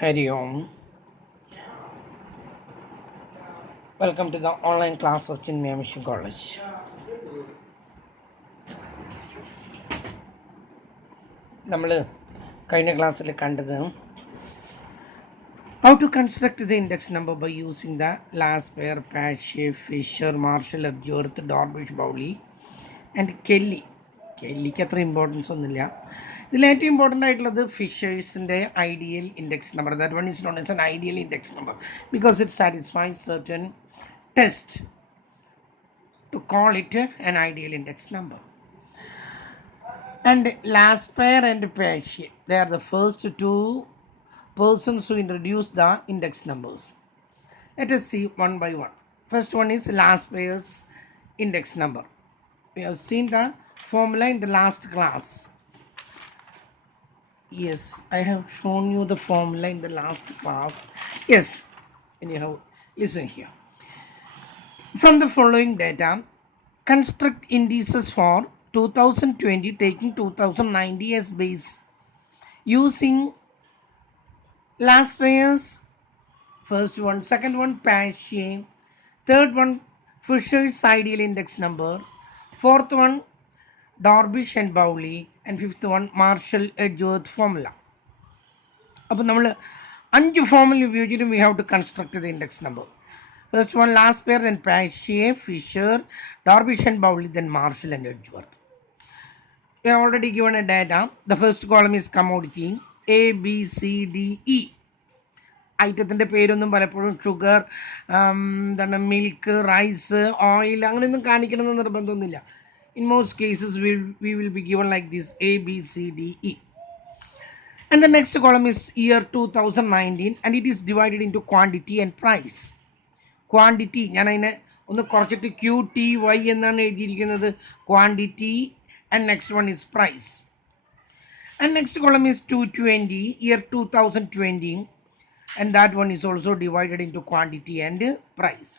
Hari Om. Welcome to the online class of Chinmaya Mission College. നമ്മൾ കഴിഞ്ഞ ക്ലാസ്സിൽ കണ്ടത് how to construct the index number by using the last pair, Pache, Fisher, Marshall, Edgeworth, Dorbish, Bowley and Kelly. കെല്ലിക്ക് അത്ര importance ഒന്നുമില്ല. ഇതിൽ ഏറ്റവും important ആയിട്ടുള്ളത് ഫിഷേഴ്സിൻ്റെ ideal index number. That one is known as an ideal index number because it satisfies certain test to call it an ideal index number. And Laspere and Pache, they are the first two persons who introduced the index numbers. Let us see one by one. First one is Laspere's index number. We have seen the formula in the last class. Yes, I have shown you the formula in the last class. Yes, anyhow, listen here. From the following data, construct indices for 2020 taking 2090 as base using last year's first one, second one Pache, third one Fisher's ideal index number, fourth one Dorbish and Bowley, and fifth one Marshall Edgeworth formula. അപ്പോൾ നമ്മൾ 5 formula ഉപയോഗിച്ചിട്ട് we have to construct the index number. First one last pair, then Pache, Fisher, Dorbish and Bowley, then Marshall and Edgeworth. We have already given a data. The first column is commodity A, B, C, D, E. ഐറ്റത്തിൻ്റെ പേരൊന്നും പലപ്പോഴും sugar, എന്താണ് milk, rice, oil അങ്ങനെയൊന്നും കാണിക്കണമെന്ന് നിർബന്ധമൊന്നുമില്ല. In most cases we will be given like this A, B, C, D, E. And the next column is year 2019 and it is divided into quantity and price. Quantity, ഞാൻ അതിനെ ഒന്ന് കുറച്ചിട്ട് QTY എന്നാണ് എഴുതിയിരിക്കുന്നത്, quantity, and next one is price. And next column is 220, year 2020, and that one is also divided into quantity and price.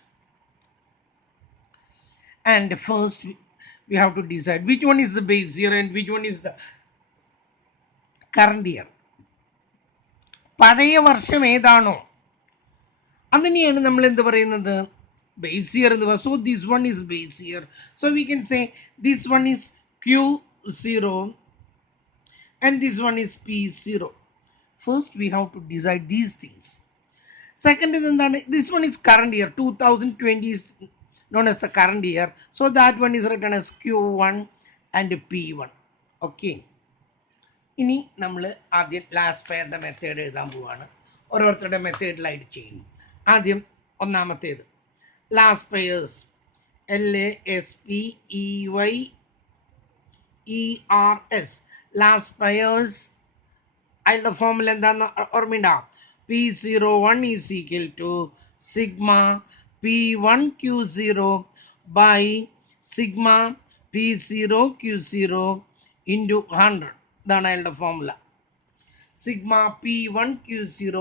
And first we have to decide which one is the base year and which one is the current year. പഴയ വർഷം ഏതാണോ അതിനെയാണ് നമ്മൾ എന്ത് പറയുന്നത്, base year എന്ന് പറയുന്നത്. So this one is base year. So we can say this one is Q0 and this one is P0. First we have to decide these things. Second is this one is current year. 2020 is known as the current year, so that one is written as Q1 and P1. Okay, ഇനി നമ്മൾ ആദ്യം last പെയറുടെ method എഴുതാൻ പോവാണ്. ഓരോരുത്തരുടെ മെത്തേഡിലായിട്ട് ചെയ്യുന്നു. ആദ്യം ഒന്നാമത്തേത് last pairs, LASPEYERS, last pairs. അതിൻ്റെ ഫോമുല എന്താണെന്ന് ഓർമ്മയുണ്ടാവും. P01 is equal to sigma P1 Q0 by sigma P0 Q0 into 100. ഇതാണ് അയാളുടെ formula. Sigma P1 Q0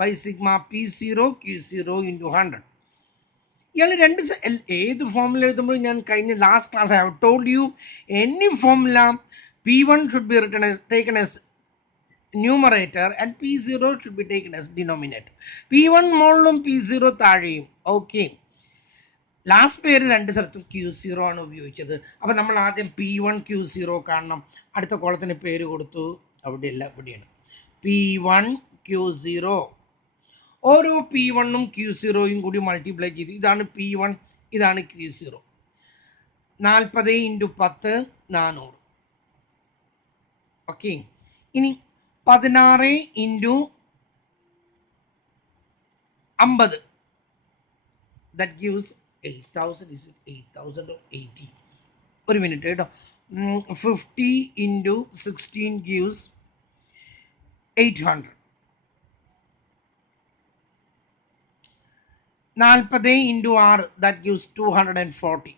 by sigma P0 Q0 into 100. ഇയാൾ രണ്ട് ഏത് ഫോമുല എഴുതുമ്പോഴും ഞാൻ കഴിഞ്ഞ last class I have told you any formula P1 should be written as taken as numerator and P0 should be taken as denominator. P1 മുകളിലും P0 താഴെയും. Okay, last പേര് രണ്ട് സ്ഥലത്തും Q0 ആണ് ഉപയോഗിച്ചത്. അപ്പം നമ്മൾ ആദ്യം P1 Q0 കാണണം. അടുത്ത കോളത്തിന് പേര് കൊടുത്തു, അവിടെയല്ല ഇവിടെയാണ് P1 Q0. ഓരോ P1ഉം Q0യും കൂടി മൾട്ടിപ്ലൈ ചെയ്ത് ഇതാണ് P1, ഇതാണ് Q0. 40 × 10 400. ഓക്കെ, ഇനി 16 × 50, that gives 8000. Is it 8000 or 80? ഒരു മിനിറ്റ് കേട്ടോ. 50 × 16 gives 800. 40 × 6, that gives 240.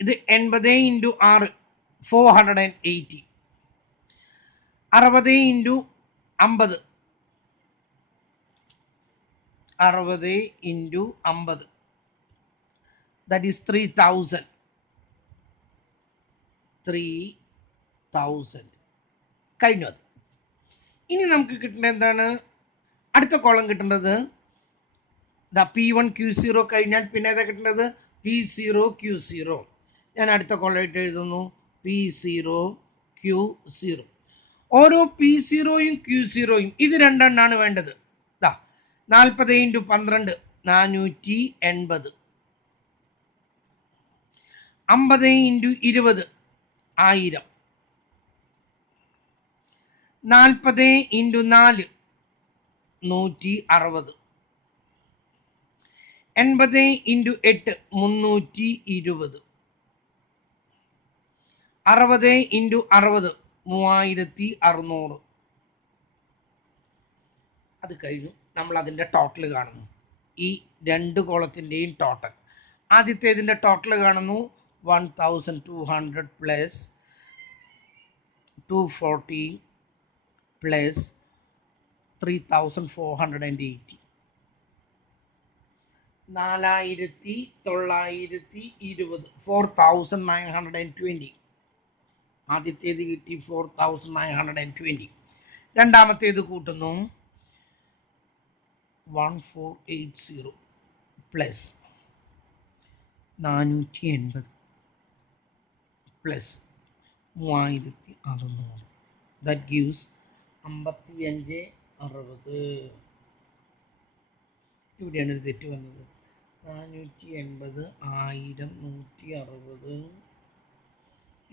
ഇത് 80 × 6 480. 60 × 50, 60 × 50, that is 3000. 3000 കഴിഞ്ഞു. അത് ഇനി നമുക്ക് കിട്ടേണ്ടത് എന്താണ്? അടുത്ത കോളം കിട്ടേണ്ടത് P1 Q0 കഴിഞ്ഞാൽ പിന്നെ ഏതാ കിട്ടേണ്ടത്? P0 Q0. ഞാൻ അടുത്ത കോളമായിട്ട് എഴുതുന്നു P0 Q0. ഓരോ P0യും Q0യും ഇത് രണ്ടെണ്ണാണ് വേണ്ടത്. 40 × 12 480, 50 × 20 1000, 40 × 4 160, 80 × 8 320, 60 × 60 3600. അത് കഴിഞ്ഞു നമ്മൾ അതിൻ്റെ ടോട്ടൽ കാണുന്നു. ഈ രണ്ട് കോളത്തിൻ്റെയും ടോട്ടൽ. ആദ്യത്തേതിൻ്റെ ടോട്ടൽ കാണുന്നു 1200 പ്ലസ് 240 പ്ലസ് 3480, 4920, 4920. ആദ്യത്തേത് കിട്ടി 4920. രണ്ടാമത്തേത് കൂട്ടുന്നു 1480 പ്ലസ് 480 പ്ലസ് 3600. That gives 5560. ഇവിടെയാണ് ഒരു തെറ്റ് വന്നത്. 480 1000 160.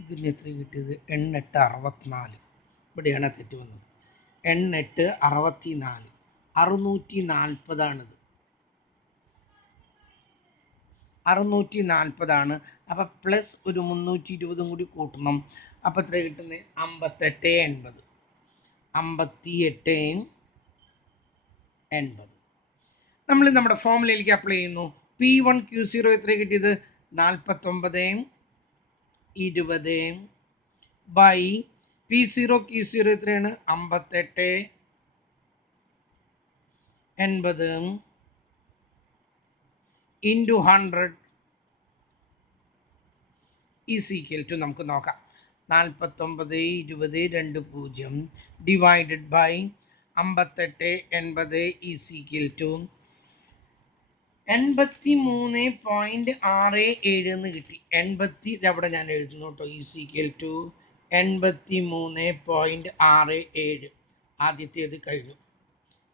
ഇതിന് എത്ര കിട്ടിയത്? 864. ഇവിടെയാണ് തെറ്റ് വന്നത്. 864 640 640. അപ്പം പ്ലസ് ഒരു 320 കൂടി കൂട്ടണം. അപ്പം എത്ര കിട്ടുന്നത്? 5880. 5880. നമ്മൾ നമ്മുടെ ഫോമുലയിലേക്ക് അപ്ലൈ ചെയ്യുന്നു. P1 Q0 എത്ര കിട്ടിയത്? 49 20 ബൈ P0 Q0 എത്രയാണ്? 58 80 ഇൻറ്റു 100 ഈസ് ഈക്വൽ ടു നമുക്ക് നോക്കാം. 49 20 20 divided by 58 80 is equal to 83.67 എന്ന് കിട്ടി. 80 അവിടെ ഞാൻ എഴുതുന്നു കേട്ടോ. Is equal to 83.67. ആദ്യത്തേത് കഴിഞ്ഞു.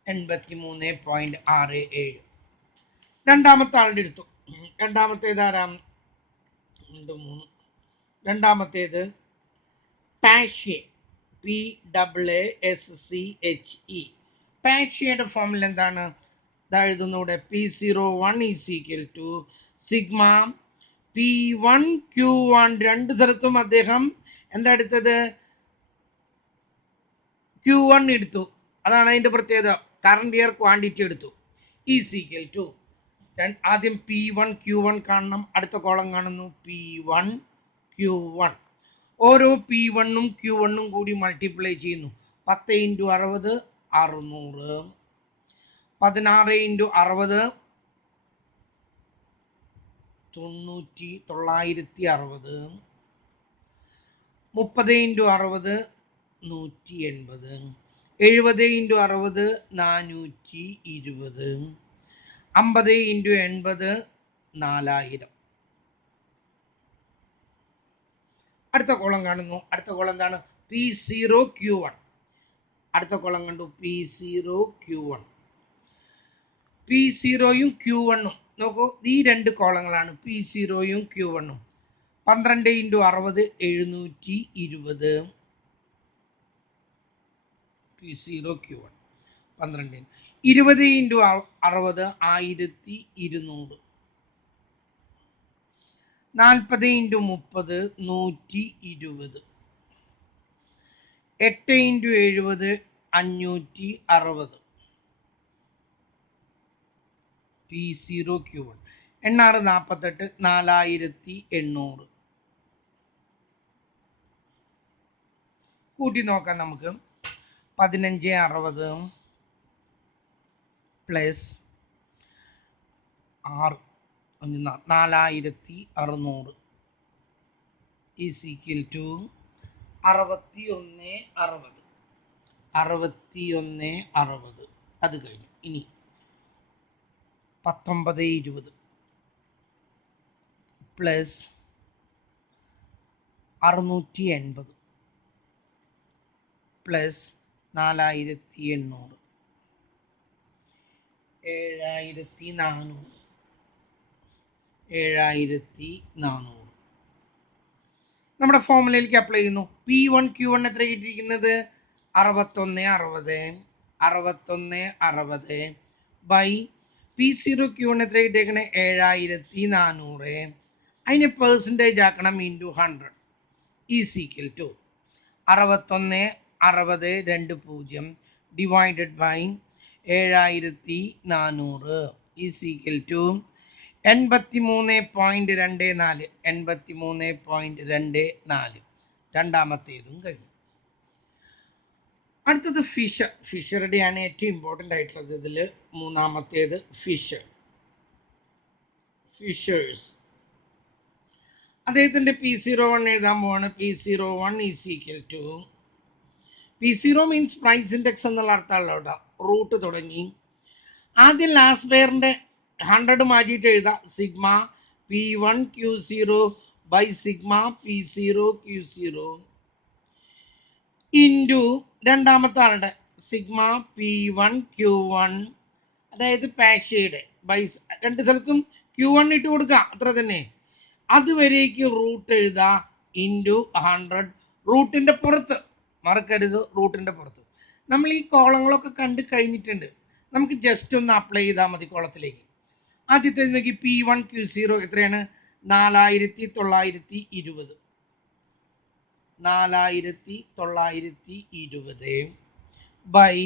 83.67. രണ്ടാമത്തെ ആളുടെ എടുത്തു. രണ്ടാമത്തേത് ആരാം? 2 3. രണ്ടാമത്തേത് പാഷ്യെ, PASCHE. പാഷ്യയുടെ ഫോമിൽ എന്താണ്? ഇതാ എഴുതുന്നൂടെ. P01 is equal to sigma P1 Q1. രണ്ട് സ്ഥലത്തും അദ്ദേഹം എന്താ എടുത്തത്? Q1 എടുത്തു. അതാണ് അതിൻ്റെ പ്രത്യേകത. കറണ്ട് ഇയർ ക്വാണ്ടിറ്റി എടുത്തു. ഈസ് ഈക്വൽ ടു ആദ്യം P1 Q1 കാണണം. അടുത്ത കോളം കാണുന്നു P1 Q1. ഓരോ P1ഉം Q1ഉം കൂടി മൾട്ടിപ്ലൈ ചെയ്യുന്നു. 10 × 60 600, 16 × 60 960, 30 × 60 180, 70 × 60 420, 50 × 80 4000. അടുത്ത കോളം കാണുന്നു. അടുത്ത കോളം എന്താണ്? P0 Q1. അടുത്ത കോളം കണ്ടു. P0 Q1. P0യും Q1ഉം നോക്കൂ. ഈ രണ്ട് കോളങ്ങളാണ് P0യും Q1ഉം. 12 × 60 720. P0 Q1 12. 20 × 60 1200. 40 × 30 120. 8 × 70 560. P0 Q1. 8 48 4800. കൂട്ടി നോക്കാം നമുക്ക്. 1560 പ്ലസ് 4600 ഈസ് ഈക്വൽ ടു 6160. 6160. അത് കഴിഞ്ഞു. ഇനി 1920 പ്ലസ് 680 പ്ലസ് 4800 7400 നമ്മുടെ ഫോർമുലയിലേക്ക് അപ്ലൈ ചെയ്യുന്നു. P1 Q1 എത്ര കിട്ടിയിരിക്കുന്നത്? 6160 ബൈ P0 Q1 എത്ര കിട്ടിയേക്കണേ? 7400. അതിന് പെർസെൻറ്റേജ് ആക്കണം into 100 is equal to 6160 divided by 7400 is equal to 83.24. രണ്ടാമത്തേതും കഴിഞ്ഞു. അടുത്തത് ഫിഷറുടെയാണ് ഏറ്റവും ഇമ്പോർട്ടൻ്റ് ആയിട്ടുള്ളത്. ഇതിൽ മൂന്നാമത്തേത് ഫിഷേഴ്സ്. അദ്ദേഹത്തിൻ്റെ P01 എഴുതാൻ പോവാണ്. P01 is equal to P0 means price index എന്നുള്ള അർത്ഥമുള്ള അവിടെ റൂട്ട് തുടങ്ങി. ആദ്യം ലാസ്റ്റ് പെയറിൻ്റെ 100 മാറ്റിയിട്ട് എഴുതാം. Sigma P1 Q0 by sigma P0 Q0 into രണ്ടാമത്തെ ആളുടെ സിഗ്മ P1 Q1, അതായത് പാഷയുടെ ബൈ രണ്ട് സ്ഥലത്തും Q1 ഇട്ട് കൊടുക്കുക, അത്ര തന്നെ. അതുവരേക്ക് റൂട്ട് എഴുതുക ഇൻറ്റു 100. റൂട്ടിൻ്റെ പുറത്ത് മറക്കരുത്, റൂട്ടിൻ്റെ പുറത്ത്. നമ്മൾ ഈ കോളങ്ങളൊക്കെ കണ്ട് കഴിഞ്ഞിട്ടുണ്ട്. നമുക്ക് ജസ്റ്റ് ഒന്ന് അപ്ലൈ ചെയ്താൽ മതി കോളത്തിലേക്ക്. ആദ്യത്തെ നോക്കി P1 Q0 എത്രയാണ്? 4920 ബൈ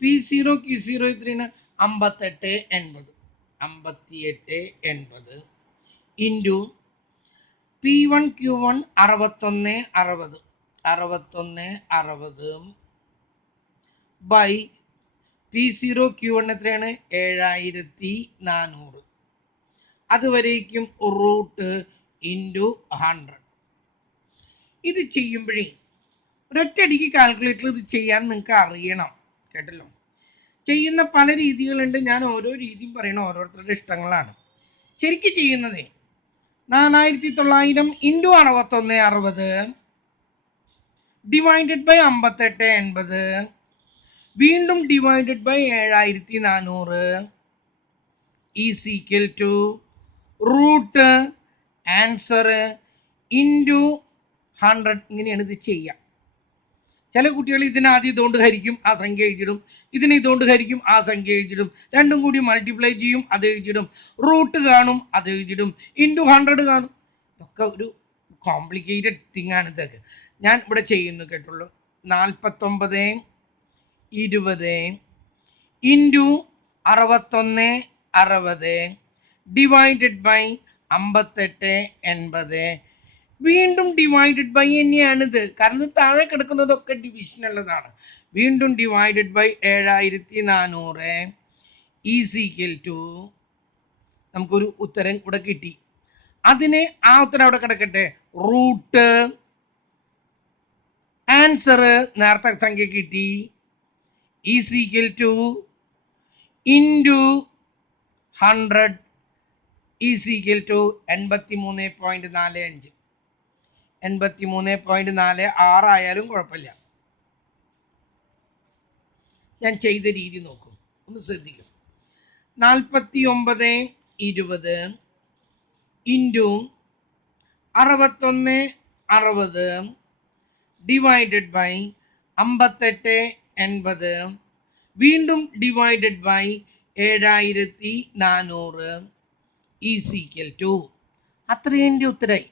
P0 Q0 എത്രയാണ്? 5880 into P1 Q1 6160 by P0 Q1 എത്രയാണ്? 7400. അതുവരേക്കും റൂട്ട് ഇൻറ്റു 100. ഇത് ചെയ്യുമ്പോഴേ ഒരൊറ്റയടിക്ക് കാൽക്കുലേറ്റർ ഇത് ചെയ്യാൻ നിങ്ങൾക്ക് അറിയണം, കേട്ടല്ലോ. ചെയ്യുന്ന പല രീതികളുണ്ട്. ഞാൻ ഓരോ രീതിയും പറയണം, ഓരോരുത്തരുടെ ഇഷ്ടങ്ങളാണ്. ശരിക്കും ചെയ്യുന്നത് 4900 ഇൻറ്റു 6160 ഡിവൈഡഡ് ബൈ 5880 വീണ്ടും divided by 7400 is equal to root answer into 100. ഇങ്ങനെയാണ് ഇത് ചെയ്യുക. ചില കുട്ടികൾ ഇതിനാദ്യം ഇതുകൊണ്ട് ഹരിക്കും, ആ സംഖ്യ എഴുതിയിടും. ഇതിന് ഇതുകൊണ്ട് ഹരിക്കും, ആ സംഖ്യ എഴുതിയിടും. രണ്ടും കൂടി മൾട്ടിപ്ലൈ ചെയ്യും, അത് എഴുതിയിടും. റൂട്ട് കാണും, അത് എഴുതിയിടും. ഇൻറ്റു 100 കാണും. ഇതൊക്കെ ഒരു കോംപ്ലിക്കേറ്റഡ് തിങ് ആണ് ഇതൊക്കെ. ഞാൻ ഇവിടെ ചെയ്യുന്നു, കേട്ടുള്ളൂ. 4920 ഇൻറ്റു 6160 ഡിവൈഡഡ് ബൈ 5880 വീണ്ടും ഡിവൈഡഡ് ബൈ തന്നെയാണിത്. കാരണം താഴെ കിടക്കുന്നതൊക്കെ ഡിവിഷൻ ഉള്ളതാണ്. വീണ്ടും divided by 7400 is equal to നമുക്കൊരു ഉത്തരം ഇവിടെ കിട്ടി. അതിന് ആ ഉത്തരം അവിടെ കിടക്കട്ടെ. റൂട്ട് ആൻസർ നേരത്തെ സംഖ്യ കിട്ടി is equal to into 100 is equal to 83.45. 83.46 ആയാലും കുഴപ്പമില്ല. ഞാൻ ചെയ്ത രീതി നോക്കും, ഒന്ന് ശ്രദ്ധിക്കും. 4920 ഇൻറ്റു 6160 ഡിവൈഡഡ് ബൈ 5880 വീണ്ടും divided by 7400 is equal to അത്രയും ഉത്തരമായി,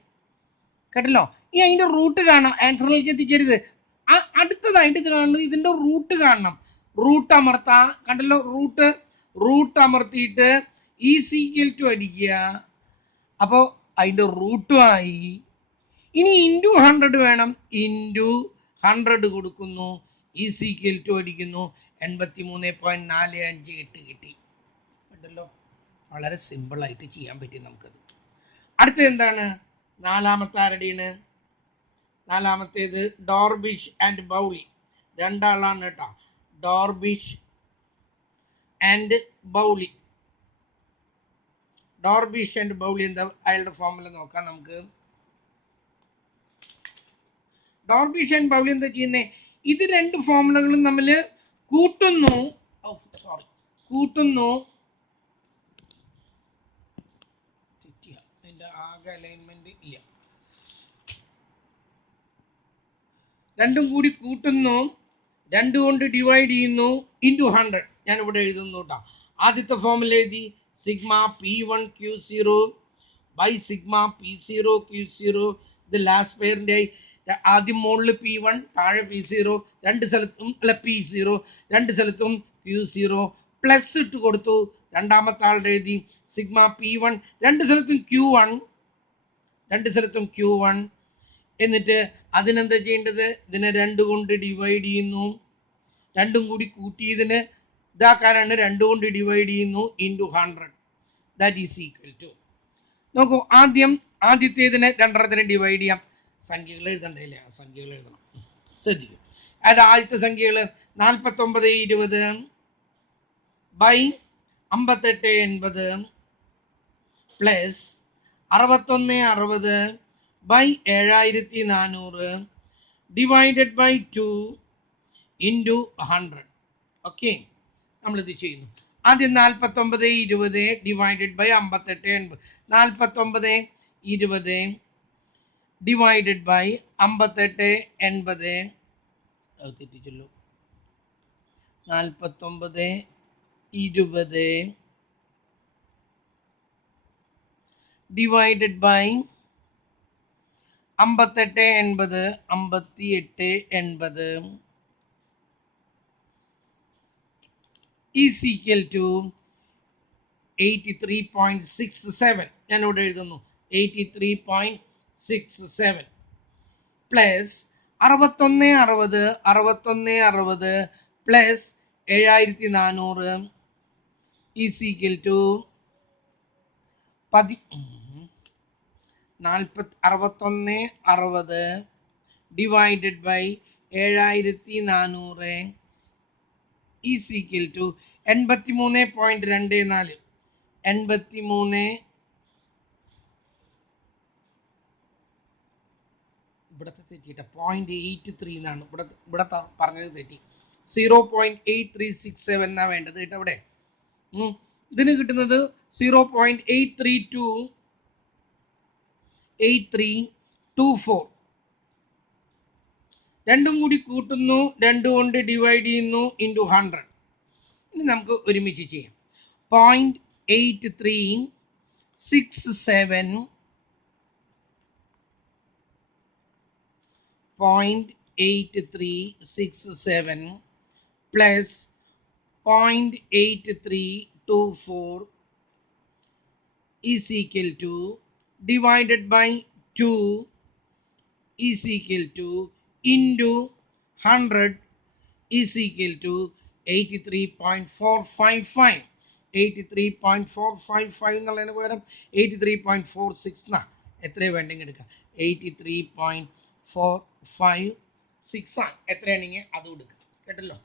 കേട്ടല്ലോ. ഈ അതിൻ്റെ റൂട്ട് കാണാം, ആൻസറിലേക്ക് എത്തിക്കരുത്. അടുത്തതായിട്ട് ഇത് കാണുന്നത് ഇതിൻ്റെ റൂട്ട് കാണണം. റൂട്ട് അമർത്താ, കണ്ടല്ലോ. റൂട്ട് അമർത്തിയിട്ട് ഈസ് ഈക്വൽ ടു അടിക്കുക. അപ്പോൾ അതിൻ്റെ റൂട്ടുമായി. ഇനി ഇൻറ്റു 100 വേണം. ഇൻറ്റു 100 കൊടുക്കുന്നു, ഈസ് ഈക്വൽ ടു അടിക്കുന്നു. 83.45 കിട്ടി, കേട്ടല്ലോ. വളരെ സിമ്പിളായിട്ട് ചെയ്യാൻ പറ്റി നമുക്കത്. അടുത്തത് എന്താണ്? നാലാമത്തെ ആരുടെയാണ്? നാലാമത്തേത് ഡോർബിഷ് ആൻഡ് ബൗളി. രണ്ടാളാണ് കേട്ടോ, ഡോർബിഷ് ആൻഡ് ബൗളി. ഡോർബിഷ് ആൻഡ് ബൗളി എന്താ അയാളുടെ ഫോമുല നോക്കാം നമുക്ക്. ഡോർബിഷ് ആൻഡ് ബൗളി എന്താ ചെയ്യുന്നത്, ഇത് രണ്ട് ഫോമുലകളും തമ്മിൽ കൂട്ടുന്നു, കൂട്ടുന്നു, അതിന്റെ ആകെ അലൈൻമെന്റ് ഇല്ല, രണ്ടും കൂടി കൂട്ടുന്നു, രണ്ടു കൊണ്ട് ഡിവൈഡ് ചെയ്യുന്നു ഇൻറ്റു 100. ഞാൻ ഇവിടെ എഴുതുന്നു കേട്ടോ. ആദ്യത്തെ ഫോമിൽ എഴുതി sigma P1 Q0 by sigma P0 Q0. ഇത് ലാസ്റ്റ് പെയറിൻ്റെ ആദ്യം മുകളിൽ P1 താഴെ P0, രണ്ട് സ്ഥലത്തും അല്ല P0 രണ്ട് സ്ഥലത്തും Q0 പ്ലസ് ഇട്ട് കൊടുത്തു. രണ്ടാമത്തെ ആളുടെ എഴുതി സിഗ്മ P1 രണ്ട് സ്ഥലത്തും Q1, രണ്ട് സ്ഥലത്തും Q1. എന്നിട്ട് അതിനെന്താ ചെയ്യേണ്ടത്, ഇതിനെ 2 കൊണ്ട് ഡിവൈഡ് ചെയ്യുന്നു, രണ്ടും കൂടി കൂട്ടി ഇതിന് ഇതാക്കാനാണ് 2 കൊണ്ട് ഡിവൈഡ് ചെയ്യുന്നു into 100. That is equal to, നോക്കൂ ആദ്യം ആദ്യത്തേതിനെ 2 ഡിവൈഡ് ചെയ്യാം. സംഖ്യകൾ എഴുതണ്ടല്ലേ, സംഖ്യകൾ എഴുതണം, ശ്രദ്ധിക്കും. അത് ആദ്യത്തെ സംഖ്യകൾ 49 20 by 58 80 plus 61 60 by 7400 divided by 2 into 100. Okay, നമ്മളിത് ചെയ്യുന്നു. ആദ്യം 49 20 ഡിവൈഡഡ് ബൈ 58 80. 49 20 divided by 58 80. അത് തെറ്റിച്ചല്ലോ. 49 20 divided by 58 80 58 80 is equal to 83.67. ഞാൻ ഇവിടെ എഴുതുന്നു 83.67 plus 61 60 61 60 plus 7400 is equal to 61 60 divided by 7400 is equal to 83.24. 83 ഇവിടത്തെ തെറ്റിയിട്ട് 0.83 എന്നാണ് ഇവിടെ പറഞ്ഞത് തെറ്റി. 0.8367 എന്നാണ് വേണ്ടത് കേട്ടോ. ഇവിടെ ഇതിന് കിട്ടുന്നത് 0.8324. രണ്ടും കൂടി കൂട്ടുന്നു, 2 കൊണ്ട് ഡിവൈഡ് ചെയ്യുന്നു ഇൻറ്റു 100. ഇനി നമുക്ക് ഒരുമിച്ച് ചെയ്യാം. 0.8367 0.8367 plus 0.8324 is equal to divided by 2 is equal to into 100 is equal to 83.455. 83.455 എന്നുള്ളതിന് പകരം 83.46 എന്നാ എത്രയാണ് വേണ്ടെങ്കിൽ എടുക്കാം. 83.456 ആണ് എത്രയാണെങ്കിൽ അതും എടുക്കാം കേട്ടല്ലോ.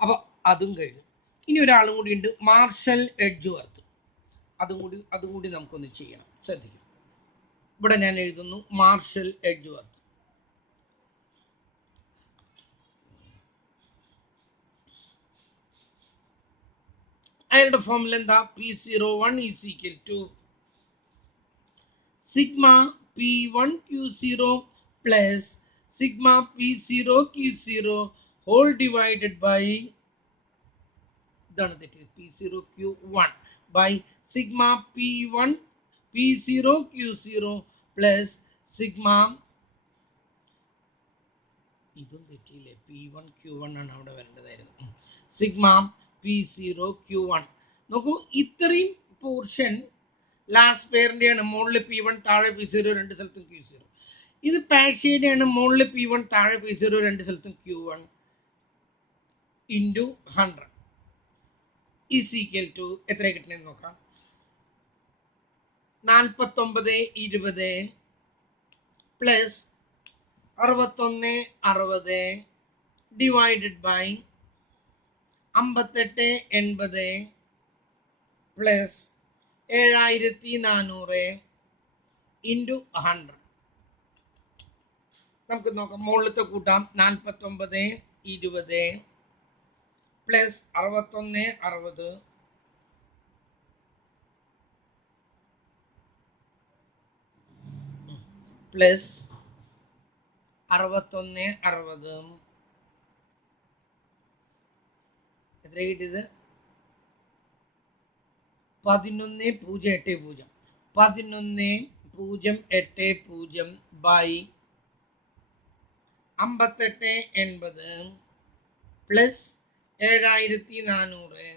അപ്പോൾ അതും കഴിഞ്ഞു. ഇനി ഒരാളും കൂടി ഉണ്ട്, മാർഷൽ എഡ്ജ്വർത്ത്. അതും കൂടി നമുക്കൊന്ന് ചെയ്യണം, ശ്രദ്ധിക്കും. ഇവിടെ ഞാൻ എഴുതുന്നു മാർഷൽ എഡ്ജ്വർത്ത്. അയാളുടെ ഫോമിൽ എന്താ, P01 is equal to sigma P1 Q0 plus sigma P0 Q0 whole divided by, ഇതാണ് തെറ്റ്, P0 Q1 by sigma P1 P0 Q0 plus sigma, ഇതും തെറ്റിയില്ലേ, P1 Q1 ആണ് അവിടെ വരേണ്ടതായിരുന്നു, സിഗ്മ P0 Q1. നോക്കൂ, ഇത്രയും പോർഷൻ ലാസ്റ്റ് പെയറിൻ്റെയാണ്. മുകളിൽ P1 താഴെ P0 രണ്ട് സ്ഥലത്തും Q0. ഇത് പാക്സിയുടെയാണ്. മുകളിൽ P1 താഴെ P0 രണ്ട് സ്ഥലത്തും Q1 into 100 is equal to എത്ര കിട്ടണമെന്ന് നോക്കാം. 49 20 plus 61 60 divided by 5880 plus 7400 into 100. നമുക്ക് നോക്കാം. മുകളിലത്തെ കൂട്ടാം. 49 20 പ്ലസ് 61 60 പ്ലസ് 61 60 എത്ര കിട്ടിയത്? 11080. 11080 by 5880 plus 7400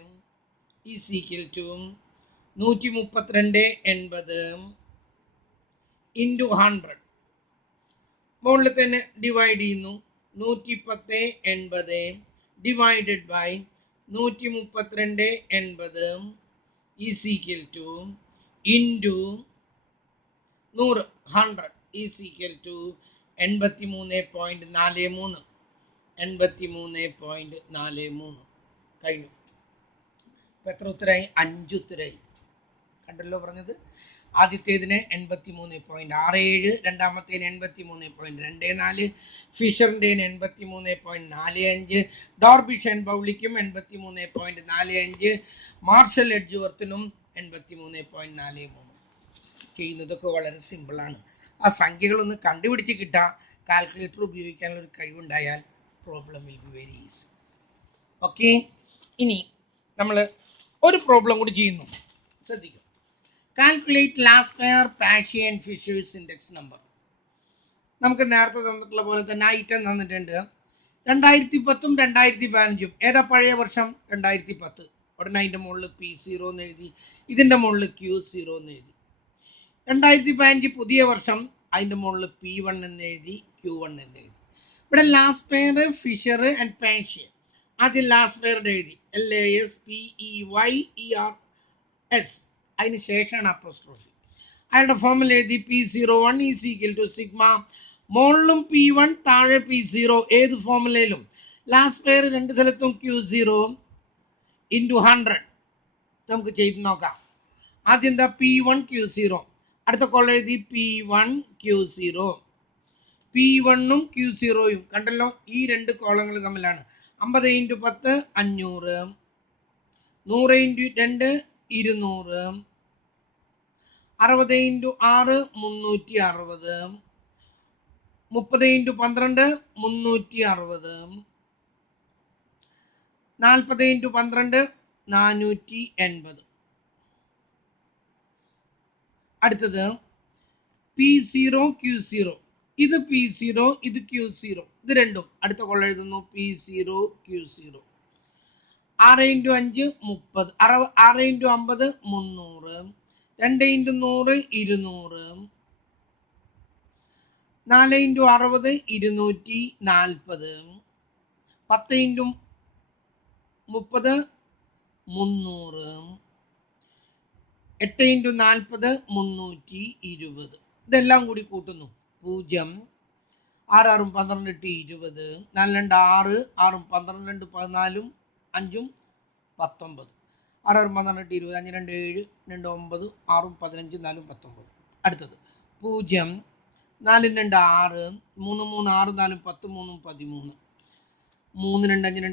is equal to 13280 into 100. മുകളിൽ തന്നെ ഡിവൈഡ് ചെയ്യുന്നു. 11080 divided by 13280 is equal to into 100 100 is equal to 83.43. 83.43 കഴിഞ്ഞു. ഇപ്പം എത്ര ഉത്തരമായി? 5 ഉത്തരമായി. കണ്ടല്ലോ പറഞ്ഞത്. ആദ്യത്തേതിന് 83.67, രണ്ടാമത്തേന് 83.24, ഫിഷറിൻ്റെന് 83.45, ഡോർബിഷൻ ബൗളിക്കും 83.45, മാർഷൽ എഡ്ജ്വർത്തിനും 83.43. ചെയ്യുന്നതൊക്കെ വളരെ സിമ്പിളാണ്. ആ സംഖ്യകളൊന്ന് കണ്ടുപിടിച്ച് കിട്ടാൻ കാൽക്കുലേറ്റർ ഉപയോഗിക്കാനുള്ള ഒരു കഴിവുണ്ടായാൽ problem will be very easy. Okay, ഇനി നമ്മൾ ഒരു പ്രോബ്ലം കൂടി ചെയ്യുന്നു. ശ്രദ്ധിക്കും. Calculate Laspeyres Paasche and Fisher's index number. നമുക്ക് നേരത്തെ തന്നിട്ടുള്ള പോലെ തന്നെ ഐറ്റം തന്നിട്ടുണ്ട്. 2010 2015 ഏതാ പഴയ വർഷം? 2010. ഉടനെ അതിൻ്റെ മുകളിൽ P0 എന്ന് എഴുതി, ഇതിൻ്റെ മുകളിൽ Q0 എന്ന് എഴുതി. 2015 പുതിയ വർഷം, അതിൻ്റെ മുകളിൽ P1 എന്ന് എഴുതി, Q1 എന്ന് എഴുതി. ഇവിടെ ലാസ്റ്റ് പെയർ ഫിഷർ ആൻഡ് പാഷി. ആദ്യം ലാസ്റ്റ് പെയറുടെ എഴുതി LASPEYERS, അതിന് ശേഷമാണ് അപ്പോസ്ട്രോഫി. അയാളുടെ ഫോമിൽ എഴുതി P01 is equal to sigma, മുകളിലും P1 താഴെ P0. ഏത് ഫോമുലയിലും ലാസ്റ്റ് പെയർ രണ്ട് സ്ഥലത്തും Q0 ഇൻറ്റു 100. നമുക്ക് ചെയ്ത് നോക്കാം. ആദ്യം എന്താ? P1 Q0. അടുത്ത കോളം എഴുതി P1 Q0. P1ഉം Q0യും കണ്ടല്ലോ, ഈ രണ്ട് കോളങ്ങൾ തമ്മിലാണ്. 50 × 10 500, 100 × 2 200, 60 × 6 360, 30 × 12 360, 40 × 12 480. അടുത്തത് P0 Q0. ഇത് P0, ഇത് Q0. ഇത് രണ്ടും അടുത്ത കൊള്ളം എഴുതുന്നു. P0 Q0. 6 × 5 30, 6 × 50 300, 2 × 100 200, 4 × 60 240, 10 × 30 300, 8 × 40 320. ഇതെല്ലാം കൂടി കൂട്ടുന്നു. 0 6 6 12 20, 4 2 6, 6 12 14, 5 19, 6 6 12 20, 5 2 7 2 9, 6 15 4 19. അടുത്തത് 0 4 2 6, 3 3 6 4 10 3 13, 3 2 5 2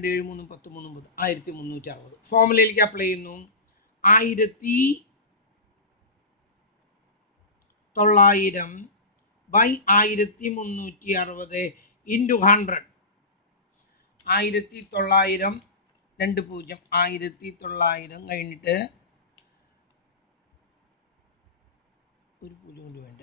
7 3 10 3 1360. ഫോമുലയിലേക്ക് അപ്ലൈ ചെയ്യുന്നു. 1900 ബൈ 1360 ഇൻറ്റു 100. 1900 2 0, 1900 കഴിഞ്ഞിട്ട് ഒരു 0 കൊണ്ട് വേണ്ട,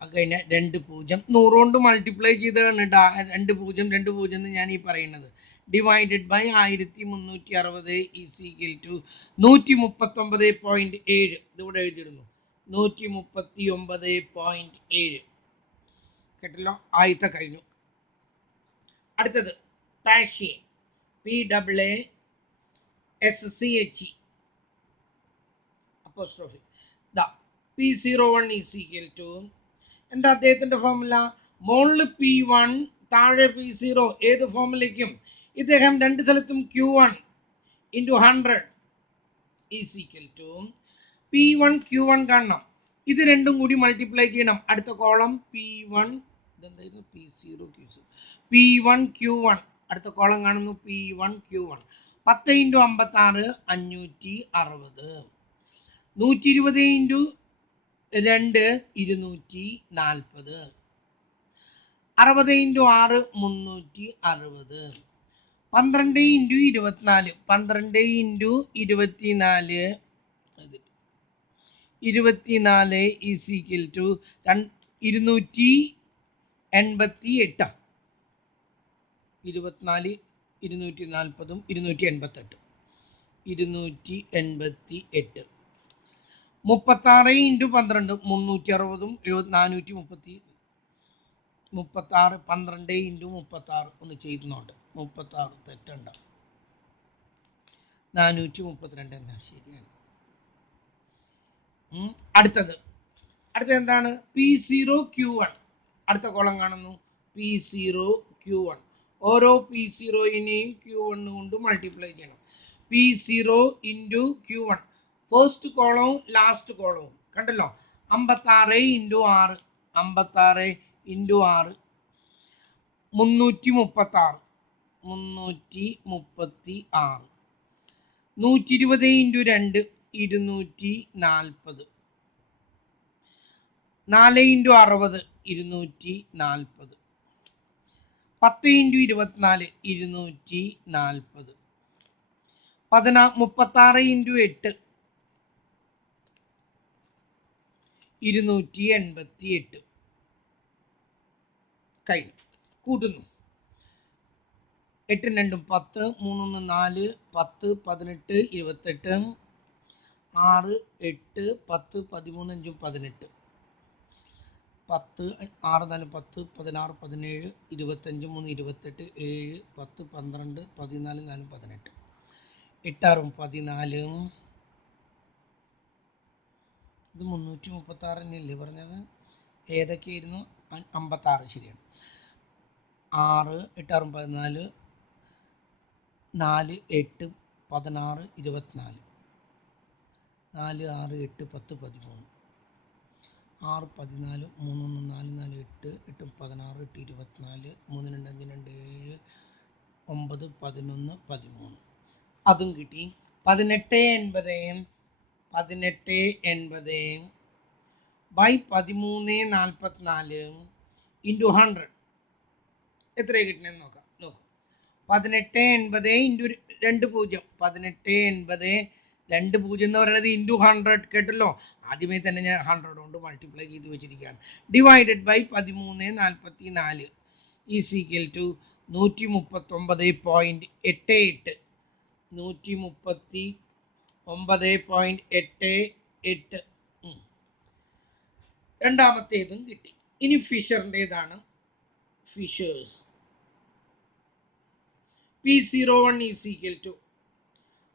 അത് കഴിഞ്ഞാൽ 2 0 100 കൊണ്ട് മൾട്ടിപ്ലൈ ചെയ്താണ് കേട്ടോ. 2 0 2 0 എന്ന് ഞാൻ ഈ പറയുന്നത്. Divided by 1360 is equal to 139.7. ഇതിവിടെ എഴുതിയിരുന്നു 139.7. കേട്ടല്ലോ, ആദ്യത്തെ കഴിഞ്ഞു. അടുത്തത് Paasche, PAASCHE apostrophe. P01 is equal to എന്താ അദ്ദേഹത്തിൻ്റെ ഫോമുല? മുകളിൽ P1 താഴെ P0 ഏത് ഫോമിലേക്കും ഇദ്ദേഹം രണ്ട് സ്ഥലത്തും Q1 into 100 is equal to P1 Q1 കാണണം. ഇത് രണ്ടും കൂടി മൾട്ടിപ്ലൈ ചെയ്യണം. അടുത്ത column P1 P0 Q0 P1 Q1 അടുത്ത കോളം കാണുന്നു P1 Q1 10 into 56 560 120 into 2 240 60 into 6 360 12 into 24 12 into 24 24 is equal to 288 24 240 288 288 36 into 12 360 430 36 12 into 36 ഒന്ന് ചെയ്യുന്നുണ്ട് 36 തെറ്റുണ്ട 432 എന്നാ ശരിയാണ്. അടുത്തത് എന്താണ് P0 Q1 അടുത്ത കോളം കാണുന്നു P0 Q1 ഓരോ P0നെയും Q1 കൊണ്ട് മൾട്ടിപ്ലൈ ചെയ്യണം. P0 ഇൻറ്റു Q1 ഫസ്റ്റ് കോളവും ലാസ്റ്റ് കോളവും കണ്ടല്ലോ 56 into 6 56 into 6 336 336 120 into 2 240 4 into 60 240 10 into 24 240 36 into 8 288 കഴിഞ്ഞു. കൂട്ടുന്നു 8 2 10 3 4 10 18 28 6 8 10 13 5 18 10 6 4 10 16 17 25 3 28 7 10 12 14 4 18 8 14 ഇത് 336 തന്നെയല്ലേ പറഞ്ഞത്? ഏതൊക്കെയായിരുന്നു? 56 ശരിയാണ്. 6 8 14 4 8 16 24 4 6 8 10 13 6 14 3 4 4 8 8 16 8 24 3 2 5 2 7 9 11 13 അതും കിട്ടി. 1880 by 1344 ഇൻറ്റു 100 എത്രയാണ് കിട്ടണമെന്ന് നോക്കാം. 1880 ഇൻറ്റു 2 0 1880 2 0 എന്ന് പറയുന്നത് ഇൻറ്റു 100 കേട്ടല്ലോ. ആദ്യമേ തന്നെ ഞാൻ 100 കൊണ്ട് മൾട്ടിപ്ലൈ ചെയ്ത് വെച്ചിരിക്കുകയാണ്. Divided by 1344 is equal to 139.88 139.88 രണ്ടാമത്തേതും കിട്ടി. ഇനി ഫിഷറിൻ്റെതാണ്. Fisher's P01 is equal to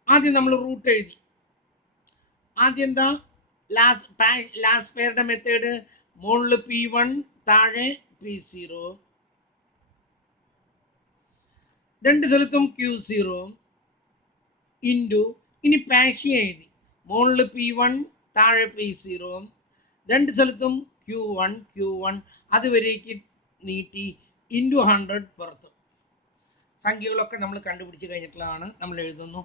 ആദ്യം നമ്മൾ റൂട്ട് എഴുതി. ആദ്യം എന്താ ലാസ്റ്റ് പെയറുടെ മെത്തേഡ് മുകളിൽ P1 താഴെ P0 രണ്ട് സ്ഥലത്തും Q0 ഇൻറ്റു ഇനി പാഷി എഴുതി മുകളിൽ P1 താഴെ P0 രണ്ട് സ്ഥലത്തും Q1 അതുവരേക്ക് നീട്ടി ഇൻറ്റു 100 പുറത്ത്. സംഖ്യകളൊക്കെ നമ്മൾ കണ്ടുപിടിച്ച് കഴിഞ്ഞിട്ടുള്ളതാണ്. നമ്മൾ എഴുതുന്നു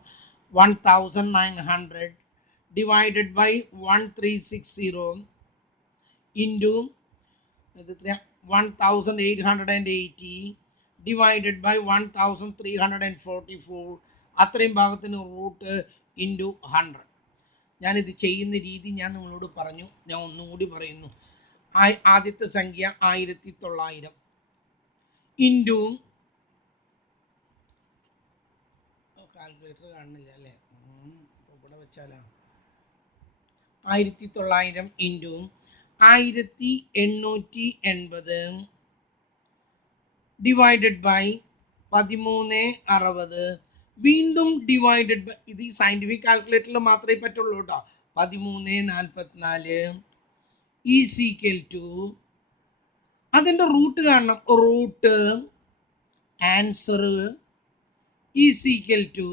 1900 divided by 1360 into 1880 divided by 1344 അത്രയും ഭാഗത്തിന് റൂട്ട് ഇൻറ്റു 100. ഞാനിത് ചെയ്യുന്ന രീതി ഞാൻ നിങ്ങളോട് പറഞ്ഞു. ഞാൻ ഒന്നുകൂടി പറയുന്നു. ആദ്യത്തെ സംഖ്യ 1900 ഇൻറ്റു കാൽക്കുലേറ്റർ കാണുന്നില്ല അല്ലേ? ഇവിടെ വെച്ചാലാണ് 1900 ഇൻറ്റു 1880 ഡിവൈഡഡ് ബൈ 1360 വീണ്ടും ഡിവൈഡഡ് ബൈ ഇത് ഈ സയൻറ്റിഫിക് കാൽക്കുലേറ്ററിൽ മാത്രമേ പറ്റുള്ളൂ കേട്ടോ. 1344 ഈസ് ഈക്വൽ ടു അതിൻ്റെ റൂട്ട് കാണണം. Root answer is equal to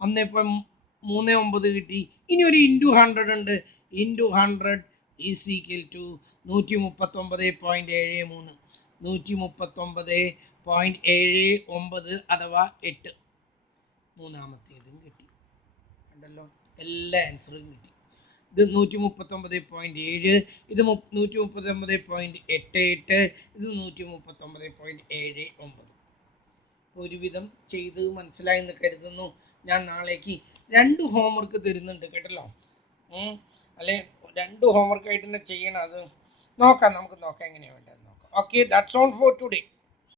1.39 കിട്ടി. ഇനി ഒരു ഇൻറ്റു 100 ഉണ്ട്. Into 100 is equal to 139.73. 139.79 അഥവാ 8. മൂന്നാമത്തേതും കിട്ടി. ഉണ്ടല്ലോ, എല്ലാ ആൻസറും കിട്ടി. ഇത് 139.7, ഇത് 139.88, ഇത് 139.79. ഒരുവിധം ചെയ്ത് മനസ്സിലായി എന്ന് കരുതുന്നു. ഞാൻ നാളേക്ക് 2 ഹോംവർക്ക് തരുന്നുണ്ട് കേട്ടല്ലോ. അല്ലെ 2 ഹോംവർക്ക് ആയിട്ട് തന്നെ ചെയ്യണം. അത് നോക്കാം, നമുക്ക് നോക്കാം എങ്ങനെയാണ് വേണ്ടത് നോക്കാം. Okay, that's all for today.